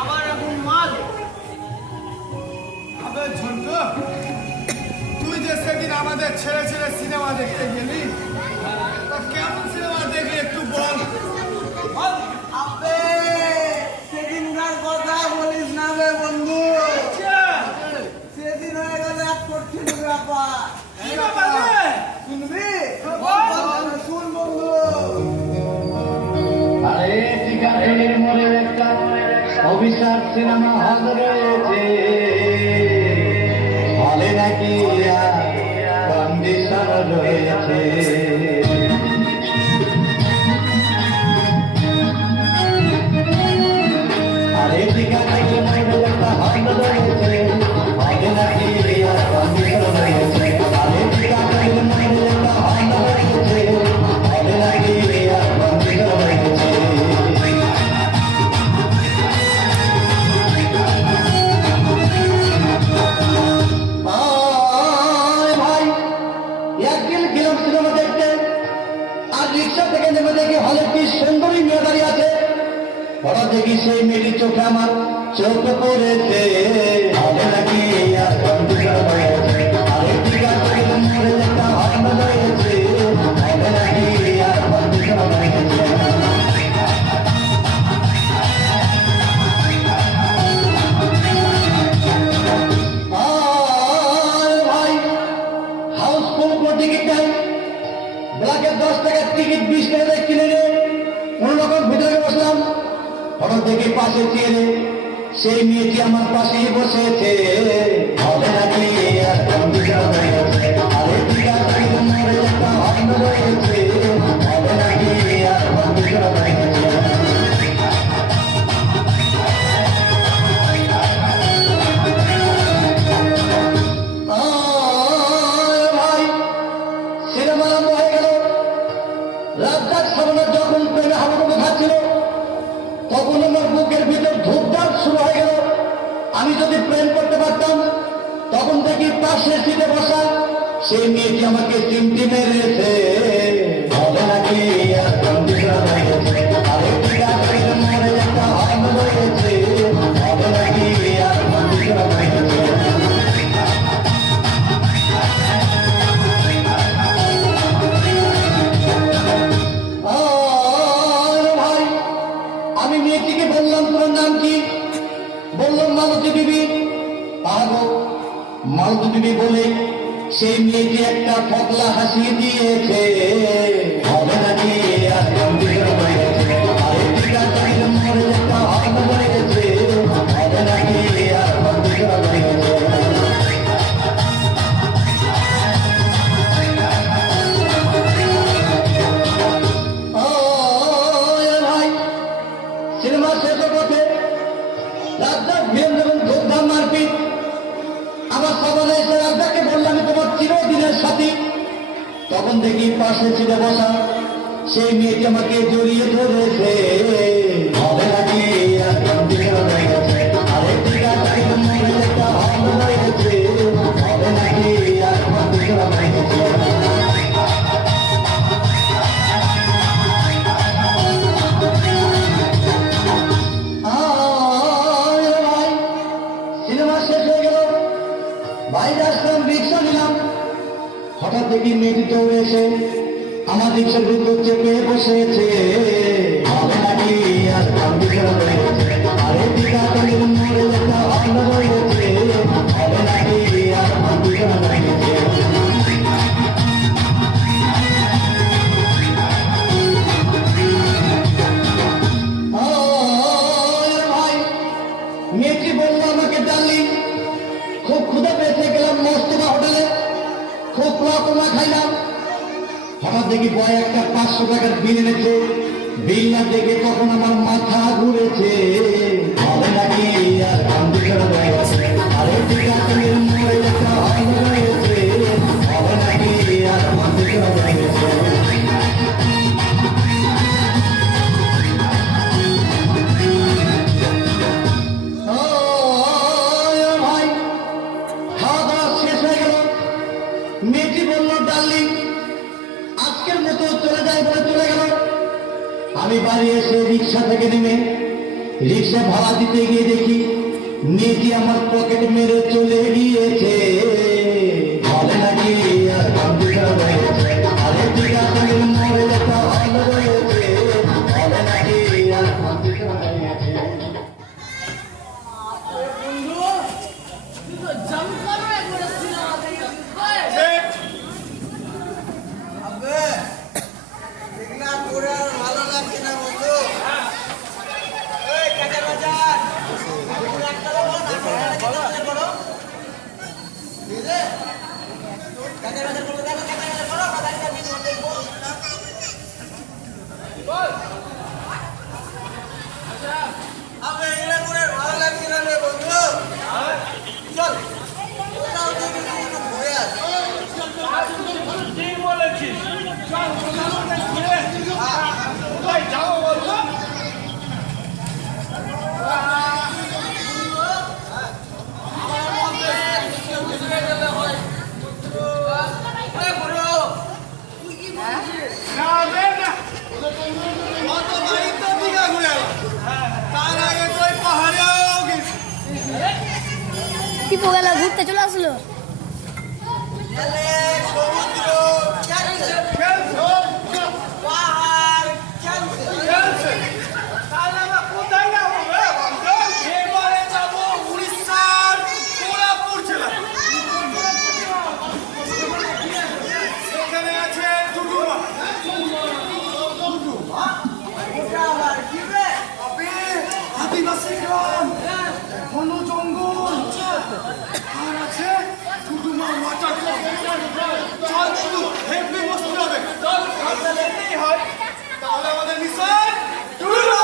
আবার এখন মাল তুই যে সেদিন আমাদের ছেড়ে ছেড়ে সিনেমা দেখতে গেলি, কেমন সিনেমা দেখলি একটু বল। সেদিনকার কথা বলিস না রে বন্ধু, সেদিন হয়ে গেল এক কঠিন ব্যাপার। শুনবি? শুন বন্ধু। আরে টিকাটির মোড়ে একটা অভিশাপ সিনেমা হল রয়েছে, হলে নাকি কন্ডিশন রয়েছে। আরে টিকাটির মোড়ে একটা হল রয়েছে, হলে নাকি কন্ডিশন রয়েছে। আরে টিকাটির মোড়ে একটা হল রয়েছে, হলে নাকি কন্ডিশন রয়েছে। সুন্দরী মেয়ে দাঁড়িয়ে আছে, হঠাৎ দেখি সেই মেয়েটির চোখে আমার চোখ পড়েছে। হলে নাকি কন্ডিশন রয়েছে, আরেকটি গাছের মোড়ে একটা হর্ন রয়েছে, হলে নাকি কন্ডিশন রয়েছে। ভাই হাউসফুল কোনো টিকিট নাই, ব্ল্যাকের 10 টাকার টিকিট 20 টাকা কিনে নিয়ে কোন রকম ভিতরে বসলাম। হঠাৎ দেখি পাশে চেয়ে সেই মেয়েটি আমার পাশেই বসেছে। হবে নাকি কন্ডিশন রয়েছে, আরেকটি গাছের মোড়ে একটা হর্ন রয়েছে, হবে নাকি কন্ডিশন রয়েছে। ভাই সিনেমা আরম্ভ হয়ে গেল। রাজ্জাক সামনের যখন প্রেমে হাবুডুবু খাচ্ছিল, তখন আমার বুকের ভিতর ধূপধাপ শুরু হয়ে গেল। আমি যদি প্রেম করতে পারতাম, তখন দেখি পাশে সিটে বসা সেই মেয়েটি আমাকে চিমটি মেরেছে। হবে নাকি কন্ডিশন রয়েছে, আরেকটি গাছের মোড়ে একটা হর্ন রয়েছে, হবে নাকি কন্ডিশন রয়েছে। ভাই আমি মেয়েটিকে বললাম তোমার নাম কি? বললাম মালতী বিবি। পাগল মালতী বিবি বলে সেই মেয়েটি একটা ফকলা হাসি দিয়েছে। হবে নাকি কন্ডিশন রয়েছে, আরেকটি গাছের মোড়ে একটা হর্ন রয়েছে, হবে নাকি কন্ডিশন রয়েছে। ভাই সিনেমা শেষের পথে রাজ্জাক ভিড় যখন ধূপধাম মারপিট, আমার সবাই এসে রাজ্জাককে বললাম তোমার চিরদিনের সাথী। তখন দেখি পাশে ছিঁড়ে বসা সেই মেয়েটি আমাকে জড়িয়ে ধরেছে। হবে নাকি কন্ডিশন রয়েছে, আরেকটি গাছের মোড়ে একটা হর্ন রয়েছে, হবে নাকি কন্ডিশন রয়েছে। ভাই সিনেমা শেষ হয়ে গেল, বাইরে আসলাম, রিক্সা নিলাম। হঠাৎ দেখি মেয়েটি দৌড়ে এসে আমার রিক্সার ভিতর চেপে বসেছে। হবে নাকি কন্ডিশন রয়েছে, আরেকটি গাছের মোড়ে একটা হর্ন রয়েছে, হবে নাকি কন্ডিশন রয়েছে। ভাই মেয়েটি বললো আমাকে ডার্লিং, খুব ক্ষুধা পেয়েছে, গেলাম মস্তবা হোটেলে, খুব পোড়া খাইলাম। হঠাৎ দেখি বয় একটা 500 টাকার বিল এনেছে। বিল না দেখে তখন আমার মাথা ঘুরেছে। হবে নাকি কন্ডিশন রয়েছে, আরেকটি গাছের মোড়ে একটা হর্ন রয়েছে, হবে নাকি কন্ডিশন রয়েছে। ভাই খাওয়া দাওয়া শেষ হয়ে গেল। মেয়েটি বলল ডার্লিং আজকের তো চলে যায় বলে চলে গেল। আমি বাড়ি এসে রিক্সা থেকে নেমে রিক্সা ভাড়া দিতে গিয়ে দেখি নিজে আমার পকেট মেরে চলে গিয়েছে। বলে নাকি আর কম্পিউটার রয়েছে, আরে ঠিক আছে মরে যেতে ভালো রয়েছে। বলে নাকি আর কম্পিউটার রয়েছে। আবে দেখলা তোরে আর ভালো লাগছে না বন্ধু। এই কাঁচা বাজার তুমি একটা বলো না কাঁচা বাজার করো ঠিক আছে কাঁচা বাজার করো দেখো কাঁচা বাজার করো বাজারটা বিল দেখবো বল আবে এগুলা করে ভালো লাগছে না রে বন্ধু। চল কোথাও থেকে একটু ঘুরে আস। টিপো গেল ঘুরতে চলে আসলো। সমুদ্র পাহাড় তাহলে আমরা কোথায় যাবো এবারে যাবো উড়িষ্যার কোরাপুর জেলা। এখানে আছে টুটুমা। ওটা আবার কি রে? আবে আদিবাসী গ্রাম, ঘন জঙ্গল, আর আছে টুটুমা ওয়াটারফল। চল বন্ধু, হেভি মস্তি হবে। চল রাস্তা দেখতেই হয়, তাহলে আমাদের মিশন টুটুমা।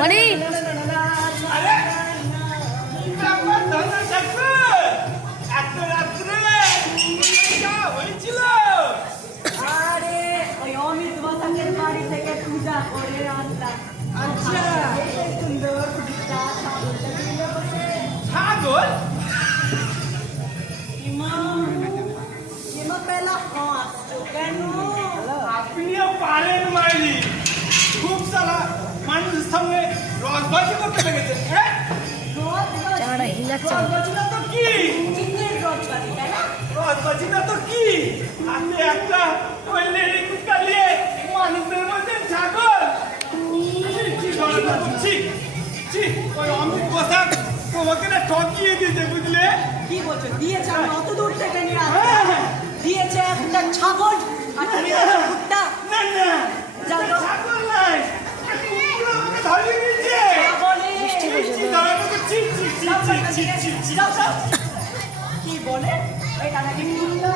মানে আরে ওই অমিত বসাকের বাড়ি থেকে পূজা করে আনলাম। আচ্ছা এই সুন্দর পূজা সাগরটা দিল বসে। সাগর এমা পেলা হাসছো কেন? আপনিও পারেন মাইলি, খুব সালা মানুষের সঙ্গে রসবাজি করতে লেগেছে। চামড়া হিলাচ্ছে। রসবাজি না তো কি, চিনের রচনা তাই না? রসবাজি না তো কি, আপনি একটা ওই লেডি কুত্তা নিয়ে মানুষের মধ্যে ছাগল। কি গল্প করছি, ওই অমিত বসাক তোমাকে না ঠকিয়ে দিতে, বুঝলে? কি বলছো? দিয়েছে আমি অত দূর থেকে নিয়ে হ্যাঁ, আসলাম। হ্যাঁ। দিয়েছে একটা ছাগল আর তুমি একটা কুত্তা। না না, যাও তো। ছাগল নাই, কুকুর আমাকে ধরিয়ে দিয়েছে। ছাগলে। যাও, যাও। কি বলে? ওই দাদাকে কুত্তা,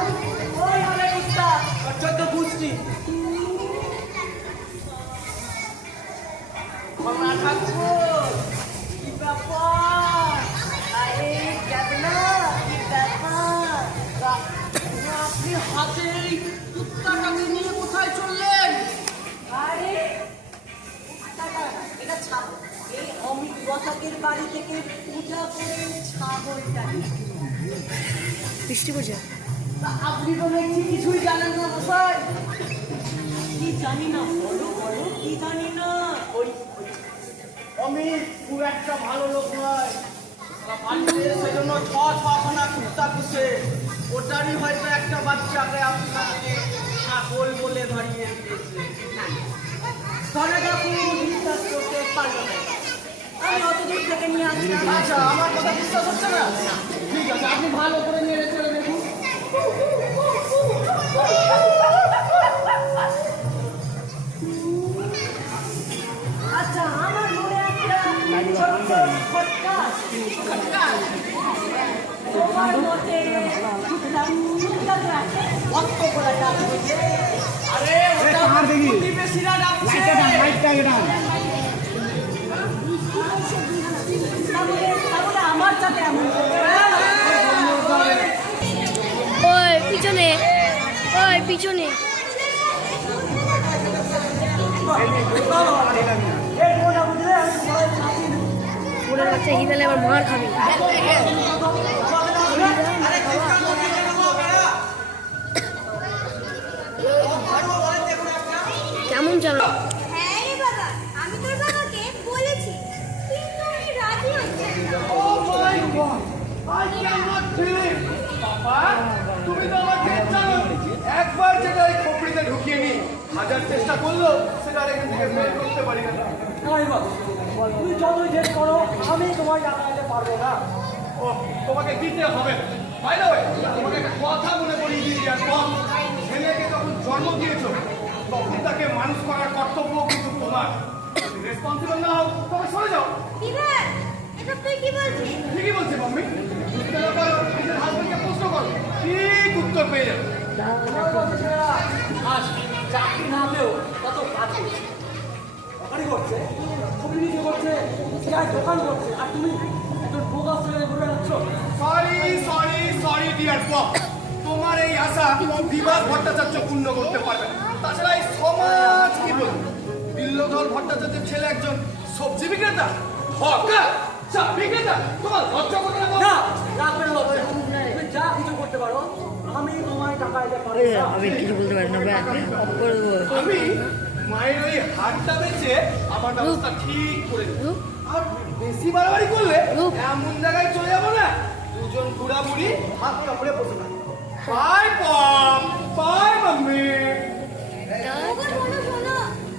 ওই হলে কুত্তা। চোদ্দ বুঝছি কমলা ঠাকুর, কি ব্যাপার? আরে ক্যাবলা, কি ব্যাপার? আপনি হাতে এই কুত্তাটাকে নিয়ে কোথায় চললেন? আরে কুত্তাটা, এটা ছাগল। এই অমিত বসাকের বাড়ি থেকে পূজা করে ছাগলটা নিয়ে। বৃষ্টি পড়ছে। তা আপনি তো দেখছি কিছুই জানেন না মশাই। কি জানি না, বলো বলো, কি জানি না। ওই অমিত খুব একটা ভালো লোক নয়। বাড়িতে সেজন্য ছখানা কুত্তা পুষে, ওটারই হয়তো একটা বাচ্চাকে আপনাকে ছাগল বলে ধরিয়ে দিয়েছে। ধরে দেখুন, বিশ্বাস করতে পারলো না। আমি অত দূর থেকে নিয়ে আসলাম। আচ্ছা আমার কথা বিশ্বাস হচ্ছে না? ঠিক আছে আপনি ভালো করে নেড়ে চেড়ে দেখুন। আচ্ছা, আমার মনে একটা ছোট্ট খটকা আছে। তোমার মতে কুত্তা তো একটা অর্থ করে ডাকছে। আরে ওটা প্রতিবেশীরা ডাকছে। তাহলে আমার সাথে এমন করবে? ওই পিছনে ওই পিছনে মনে হচ্ছে হিদালে আবার মার খাবে কেমন চালো হ্যাঁ রে বাবা, আমি তোর বাবাকে বলেছি, কিন্তু উনি রাজি হচ্ছেন না। Oh my God! I cannot believe! বাবা, তুমি তো আমার জেদ জানো। একবার যেটা এই খোপড়িতে ঢুকিয়ে নি, হাজার চেষ্টা করলো সেটা আর এখান থেকে বের করতে পারি না। তুমি যতই জেদ করো আমি তোমার টাকা দিতে পারবো না। ও, তোমাকে দিতে হবে। By the way, তোমাকে একটা কথা মনে করিয়ে দিয়ে আসবো। ছেলেকে যখন জন্ম দিয়েছো, তখন তাকে মানুষ করার কর্তব্য কিন্তু তোমার। রেসপন্সিবল না হও, তবে সরে যাও। বিধান, এসব তুই কি বলছিস? ঠিকই বলছে মাম্মি। বুঝতে না পারো, নিজের হাজবেন্ডকে প্রশ্ন করো, ঠিক উত্তর পেয়ে যাবে। আজ চাকরি না পেয়েও কত কাজ করছে, দোকানি করছে, ছবি বিক্রি করছে, চায়ের দোকান করছে, আর তুমি একজন বোগাস ছেলে ঘুরে যাচ্ছ। সরি ডিয়ার বস, তোমার এই আশা দিবাস ভট্টাচার্য পূর্ণ করতে পারবে না। তাছাড়া এই সমাজ কি বলবে? বিল্লধর ভট্টাচার্যের ছেলে একজন সবজি বিক্রেতা, হকার, চা বিক্রেতা। তোমার লজ্জা করে না? না, রাখবে না লজ্জা। তুমি যা কিছু করতে পারো, আমি তোমায় টাকা দিতে পারবো না। আমি কিছু বলতে পারি না আমি মায়ের ওই হাতটা বেচে আমার ব্যবস্থা ঠিক করে দেবো। আর বেশি বাড়াবাড়ি করলে এমন জায়গায় চলে যাবো না, দুজন বুড়া বুড়ি হাত কাপড়ে বসে থাকবে। Bye Pom, bye mummy. ওগো শোনো শোনো,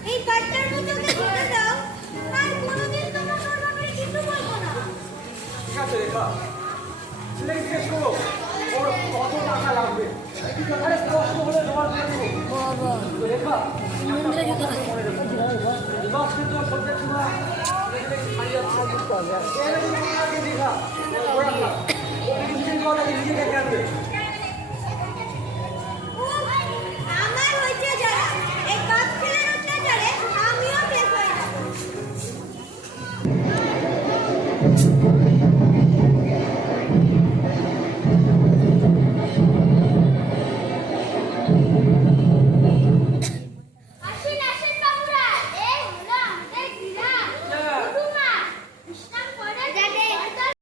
এই কাঠটার মধ্যে ওকে ঢুকে দাও, আর কোনোদিন তোমরা তোর ব্যাপারে কিছু বলবো না। ঠিক আছে রেখা, ছেলেকে জিজ্ঞেস করো ওর কত টাকা লাগবে, কি কথায় প্রশ্ন হলে জমা দিয়ে দেবো। বাবা তো রেখা, মন্দিরে জুতো মনে রেখো, বিবাহ কিন্তু সন্ধ্যের সময় ছাড়িয়ে যাচ্ছে।